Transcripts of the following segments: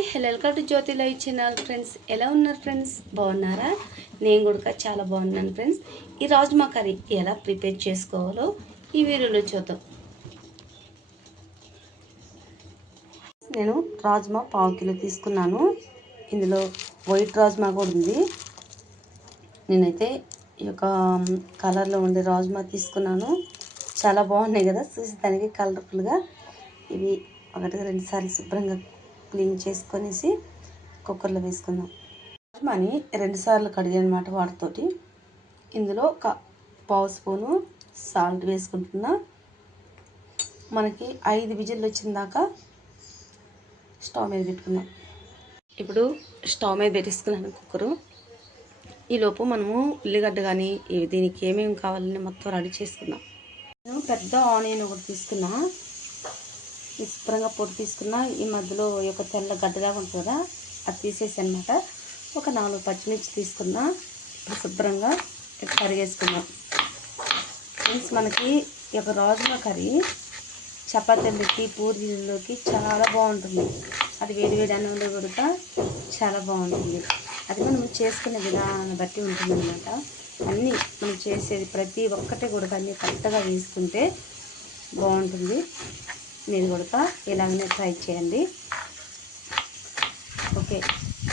Hi hello welcome to Jyothi live channel friends. ఎలా ఉన్నారు friends? బాగున్నారా? నేను కూడా చాలా బాగున్నాను ఫ్రెండ్స్. ఈ రాజ్మా కర్రీ ఎలా ప్రిపేర్ చేసుకోవాలో ఈ వీడియోలో చూద్దాం. నేను రాజ్మా 1/2 కిలో తీసుకున్నాను. ఇందులో వైట్ రాజ్మా కూడా ఉంది. నేనైతే ఈ యొక్క కలర్లో ఉండే రాజ్మా తీసుకున్నాను. చాలా బాగున్నాయి కదా, చూసి దానికి కలర్ఫుల్గా. ఇవి 1-2 సార్లు శుభ్రంగా క్లీన్ చేసుకొనేసి కుక్కర్లో వేసుకుందాం. రాజ్మాని 2 సార్లు కడిగాను అన్నమాట వాటితోటి. ఇందులో ఒక 1/2 స్పూను సాల్ట్ వేసుకుంటున్నా. మనకి 5 విజిల్లు వచ్చిన దాకా స్టవ్ మీద పెట్టుకుందాం. ఇప్పుడు స్టవ్ మీద పెట్టేసుకున్నాను కుక్కరు. ఈలోపు మనము ఉల్లిగడ్డ కానీ దీనికి ఏమేమి కావాలని మొత్తం రెడీ చేసుకుందాం. నేను పెద్ద ఆనియన్ ఒకటి తీసుకున్నా, శుభ్రంగా పొడి తీసుకున్నా. ఈ మధ్యలో ఒక తెల్ల గడ్డలాగా ఉంటుంది కదా, అది తీసేసి అనమాట. ఒక 4 పచ్చిమిర్చి తీసుకున్నా. శుభ్రంగా కరిగేసుకుందాం. ఫ్రెండ్స్, మనకి ఈ యొక్క రాజ్మా కర్రీ చపాతీలకి పూరీలలోకి చాలా బాగుంటుంది. అది వేడి అన్నంలో కూడా చాలా బాగుంటుంది. అది మనం చేసుకునే విధానాన్ని బట్టి ఉంటుంది అనమాట. అన్నీ మనం చేసేది ప్రతి ఒక్కటి కూడా అన్నీ కరెక్ట్గా వేసుకుంటే బాగుంటుంది. నేను కూడా ఇలాగనే ట్రై చేయండి. ఓకే,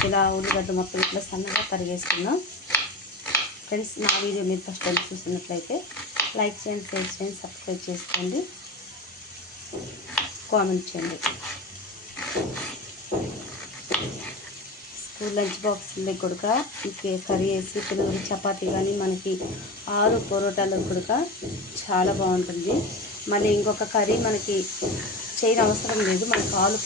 ఇలా ఉల్లిగడ్డ మొత్తం ఇట్లా సన్నగా తరిగేసుకుందాం. ఫ్రెండ్స్, నా వీడియో మీరు ఫస్ట్ టైం చూసినట్లయితే లైక్ చేయండి, షేర్ చేయండి, సబ్స్క్రైబ్ చేసుకోండి, కామెంట్ చేయండి. స్కూల్ లంచ్ బాక్స్లో కూడా కర్రీ వేసి పిల్లలకి చపాతీ కానీ మనకి ఆలు పొరోటాలకు కూడా చాలా బాగుంటుంది. మళ్ళీ ఇంకొక కర్రీ మనకి చేయని అవసరం లేదు. మనకి ఆలు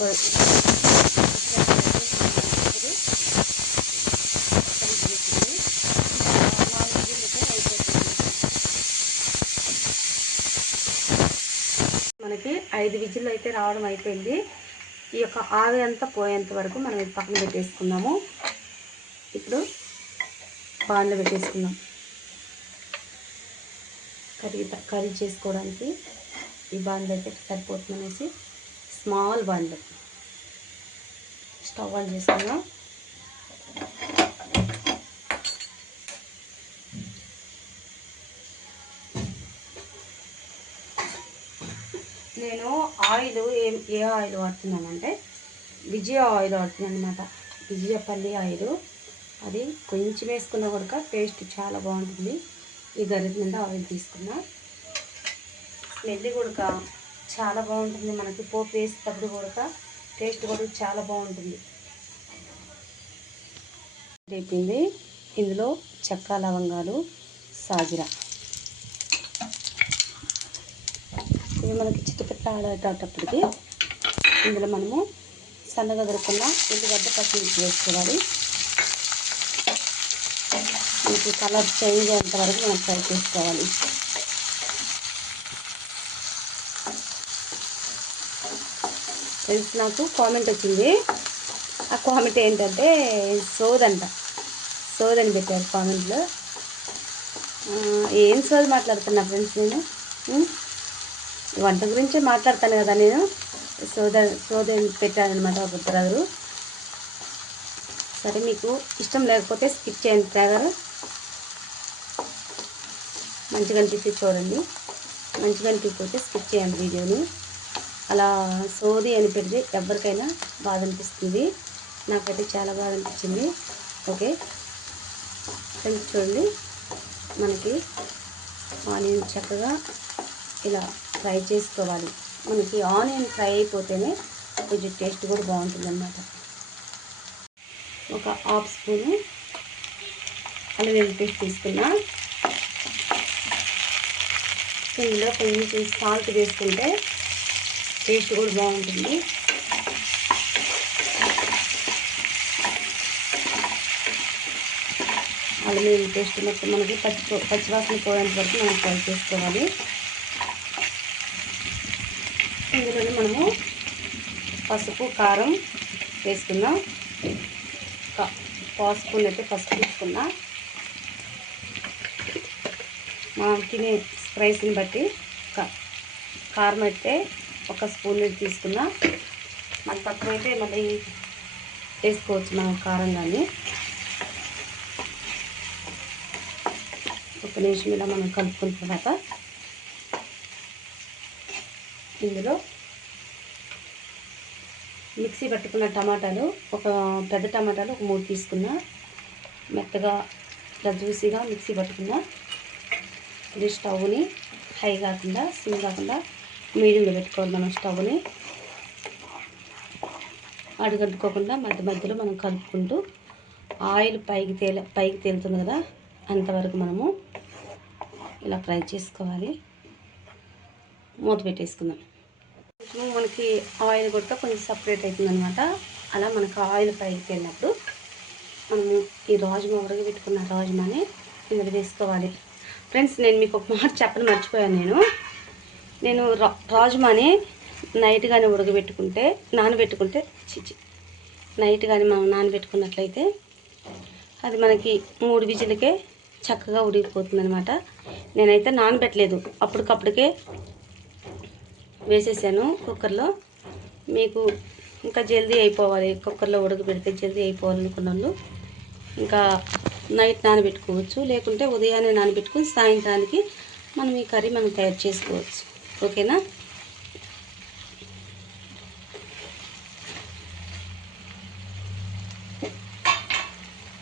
మనకి 5 విజిల్లు అయితే రావడం అయిపోయింది. ఈ యొక్క ఆవి అంతా పోయేంత వరకు మనం ఇది పక్కన పెట్టేసుకుందాము. ఇప్పుడు పాన్లో పెట్టేసుకుందాం. కర్రీ చేసుకోవడానికి ఈ బాండ్లో అయితే సరిపోతుంది అనేసి స్మాల్ బాండ్లో స్టవ్ ఆన్ చేసుకుందాం. నేను ఆయిల్ ఏ ఆయిల్ వాడుతున్నానంటే విజయ ఆయిల్ వాడుతున్నాను అనమాట. విజయపల్లి ఆయిల్. అది కొంచెం వేసుకున్నా కూడా టేస్ట్ చాలా బాగుంటుంది. ఈ గరిటె నిండా ఆయిల్ తీసుకున్నా. స్మెల్ కూడా చాలా బాగుంటుంది. మనకి పోపు వేసేటప్పుడు కూడా టేస్ట్ కూడా చాలా బాగుంటుంది. అయిపోయింది. ఇందులో చెక్క, లవంగాలు, సాజిరా ఇవి మనకి చిట్టపెట్ట ఆడేటప్పటికి ఇందులో మనము సన్నగా దొరుకున్న ఉల్లిగడ్డ పచ్చిమిర్చి వేసుకోవాలి. మనకి కలర్ చేంజ్ అయ్యేంత వరకు మనం ఫ్రై చేసుకోవాలి. ఫ్రెండ్స్, నాకు కామెంట్ వచ్చింది. ఆ కామెంట్ ఏంటంటే సోదని పెట్టారు కామెంట్లో. ఏం సోది మాట్లాడుతున్నా ఫ్రెండ్స్, నేను వంట గురించే మాట్లాడతాను కదా. నేను సోదని పెట్టానమాట ఒక బ్రదరు. సరే, మీకు ఇష్టం లేకపోతే స్కిప్ చేయండి బ్రదర్. మంచిగా అనిపిస్తే చూడండి, మంచిగా అనిపించకపోతే స్కిప్ చేయండి వీడియోని. అలా సోది అని పెడితే ఎవరికైనా బాధ అనిపిస్తుంది. నాకైతే చాలా బాగా అనిపించింది. ఓకే ఫ్రెండ్స్, చూడండి, మనకి ఆనియన్ చక్కగా ఇలా ఫ్రై చేసుకోవాలి. మనకి ఆనియన్ ఫ్రై అయిపోతేనే కొంచెం టేస్ట్ కూడా బాగుంటుంది అన్నమాట. ఒక 1/2 స్పూను అల్లం వెల్లుల్లి పేస్ట్ తీసుకున్నా. ఇందులో కొంచెం సాల్ట్ వేసుకుంటే టేస్ట్ కూడా బాగుంటుంది. అల్లం వెల్లుల్లి పేస్ట్ మొత్తం మనకి పచ్చివాసన పోయేంత వరకు మనం ఫ్రై చేసుకోవాలి. ఇందులోనే మనము పసుపు, కారం వేసుకుందాం. 1/2 స్పూన్ అయితే పసుపు తీసుకున్నా. మనం తినే స్పైస్ని బట్టి కారం అయితే 1 స్పూన్ తీసుకున్నా. మన తక్కువ అయితే మళ్ళీ వేసుకోవచ్చు మనం కారం కానీ. ఒక నిమిషం ఇలా మనం కలుపుకున్న తర్వాత ఇందులో మిక్సీ పట్టుకున్న టమాటాలు, ఒక పెద్ద టమాటాలు ఒక 3 తీసుకున్నా, మెత్తగా ఇట్లా జ్యూసీగా మిక్సీ పట్టుకున్నా. ఇది స్టవ్ని హై కాకుండా సిమ్ కాకుండా మీడియంలో పెట్టుకోవాలి మనం. స్టవ్ని అడుగంటుకోకుండా మధ్య మధ్యలో మనం కలుపుకుంటూ ఆయిల్ పైకి తేలుతుంది కదా, అంతవరకు మనము ఇలా ఫ్రై చేసుకోవాలి. మూత పెట్టేసుకుందాం. మనకి ఆయిల్ కూడా కొంచెం సపరేట్ అవుతుందన్నమాట. అలా మనకు ఆయిల్ పైకి తేలినప్పుడు మనము ఈ రాజ్మా ఉడకబెట్టుకున్న రాజ్మాని ఇందులో వేసుకోవాలి. ఫ్రెండ్స్, నేను మీకు ఒక మాట చెప్పని మర్చిపోయాను. నేను రాజ్మాని నైట్ కానీ ఉడకబెట్టుకుంటే నైట్ కానీ మనం నానబెట్టుకున్నట్లయితే అది మనకి 3 విజిల్కే చక్కగా ఉడికిపోతుంది అనమాట. నేనైతే నానబెట్టలేదు, అప్పటికప్పటికే వేసేసాను కుక్కర్లో. మీకు ఇంకా జల్దీ అయిపోవాలి, కుక్కర్లో ఉడకబెడితే జల్దీ అయిపోవాలనుకున్న వాళ్ళు ఇంకా నైట్ నానబెట్టుకోవచ్చు, లేకుంటే ఉదయాన్నే నానబెట్టుకుని సాయంత్రానికి మనం ఈ కర్రీ మనం తయారు చేసుకోవచ్చు. ఓకేనా?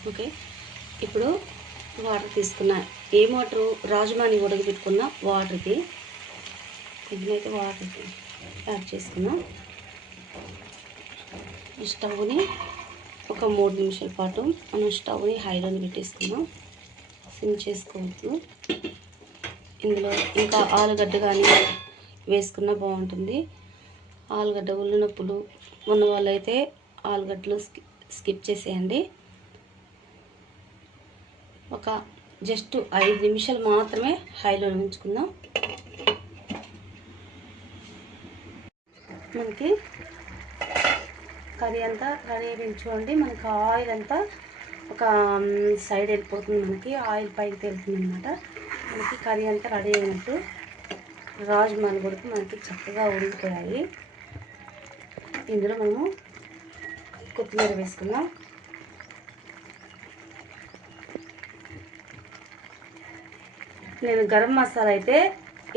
ఓకే, ఇప్పుడు వాటర్ తీసుకున్నా. ఏ వాటరు? రాజ్మాని ఉడకబెట్టుకున్న వాటర్కి ఇదైతే వాటర్ యాడ్ చేసుకున్నా. ఈ స్టవ్ని ఒక 3 నిమిషాల పాటు మనం స్టవ్ని హైలోని పెట్టేసుకున్నాం. సిమ్ చేసుకోవద్దు. ఇందులో ఇంకా ఆలుగడ్డ కానీ వేసుకున్నా బాగుంటుంది. ఆలుగడ్డ ఒళ్ళు నొప్పులు ఉన్న వాళ్ళైతే ఆలుగడ్డలు స్కిప్ చేసేయండి. ఒక జస్ట్ 5 నిమిషాలు మాత్రమే హైలో ఉంచుకుందాం. మనకి కర్రీ అంతా రెడీ అయిపోయింది చూడండి. మనకి ఆయిల్ అంతా ఒక సైడ్ వెళ్ళిపోతుంది, మనకి ఆయిల్ పైకి తేలుతుంది అనమాట. మనకి కర్రీ అంతా రెడీ అయినట్టు. రాజ్మాలు కూడా మనకి చక్కగా ఉడికిపోయాయి. ఇందులో మనము కొత్తిమీర వేసుకుందాం. నేను గరం మసాలా అయితే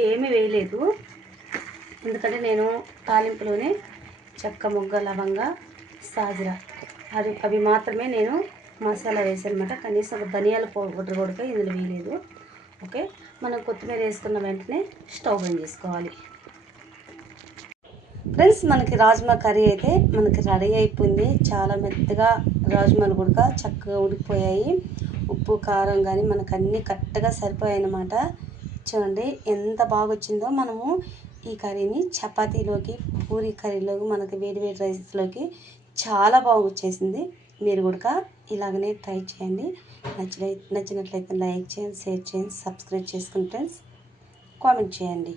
ఏమీ వేయలేదు, ఎందుకంటే నేను తాలింపులోనే చెక్క, మొగ్గ, లవంగ, సాజీరా అవి మాత్రమే నేను మసాలా వేసాను అనమాట. కనీసం ఒక ధనియాల పౌడర్ కూడా ఇందులో వేయలేదు. ఓకే, మనం కొత్తిమీర వేసుకున్న వెంటనే స్టవ్ బంద్ చేసుకోవాలి. ఫ్రెండ్స్, మనకి రాజ్మా కర్రీ అయితే మనకి రెడీ అయిపోయింది. చాలా మెత్తగా రాజ్మాలు కూడా చక్కగా ఉడికిపోయాయి. ఉప్పు, కారం కానీ మనకు అన్నీ కరెక్ట్గా సరిపోయాయి అన్నమాట. చూడండి ఎంత బాగా వచ్చిందో. మనము ఈ కర్రీని చపాతీలోకి, పూరీ కర్రీలోకి, మనకి వేడి వేడి రైస్లోకి చాలా బాగా వచ్చేసింది. మీరు కూడా ఇలాగనే ట్రై చేయండి. నచ్చినట్లయితే లైక్ చేయండి, షేర్ చేయండి, సబ్స్క్రైబ్ చేసుకుని ఫ్రెండ్స్ కామెంట్ చేయండి.